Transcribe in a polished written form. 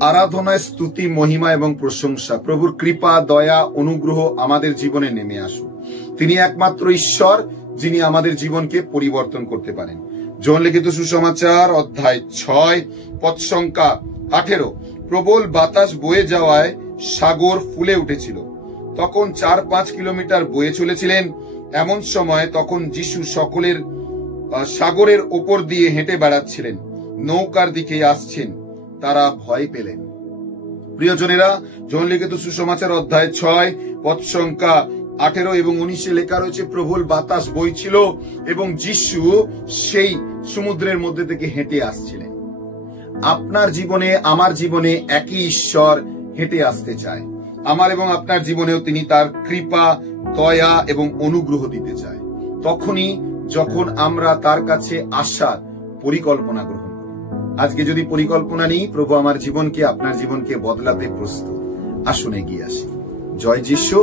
আরাধনা, স্তুতি, মহিমা এবং প্রশংসা, প্রভুর কৃপা, দয়া, অনুগ্রহ আমাদের জীবনে নেমে আসুক। তিনি একমাত্র ঈশ্বর যিনি আমাদের জীবনকে পরিবর্তন করতে পারেন। যোহন লিখিত সুসমাচার অধ্যায় 6 পদ সংখ্যা 18। প্রবল বাতাস বয়ে যাওয়ায় সাগর ফুলে উঠেছিল। তখন 4-5 কিলোমিটার বয়ে চলেছিলেন। এমন সময় তখন যিশু সাগরের ওপর দিয়ে হেঁটে বেড়াচ্ছিলেন, নৌকার দিকে আসছেন। তারা ভয় পেলেন। প্রিয়জনেরা, যোহন লিখিত সুসমাচার অধ্যায় 6 পদ সংখ্যা 18 এবং 19 লেখা রয়েছে, প্রবল বাতাস বইছিল এবং যিশু সেই সমুদ্রের মধ্যে থেকে হেঁটে আসছিলেন। আপনার জীবনে, আমার জীবনে একই ঈশ্বর হেঁটে আসতে চায়। আমার এবং আপনার জীবনেও তিনি তার কৃপা, দয়া এবং অনুগ্রহ দিতে চায়, তখনই যখন আমরা তার কাছে আসার পরিকল্পনা গ্রহণ করি। আজকে যদি পরিকল্পনা নিই, প্রভু আমার জীবনকে, আপনার জীবনকে বদলাতে প্রস্তুত, আসুন এগিয়ে আসি। জয় যিশু।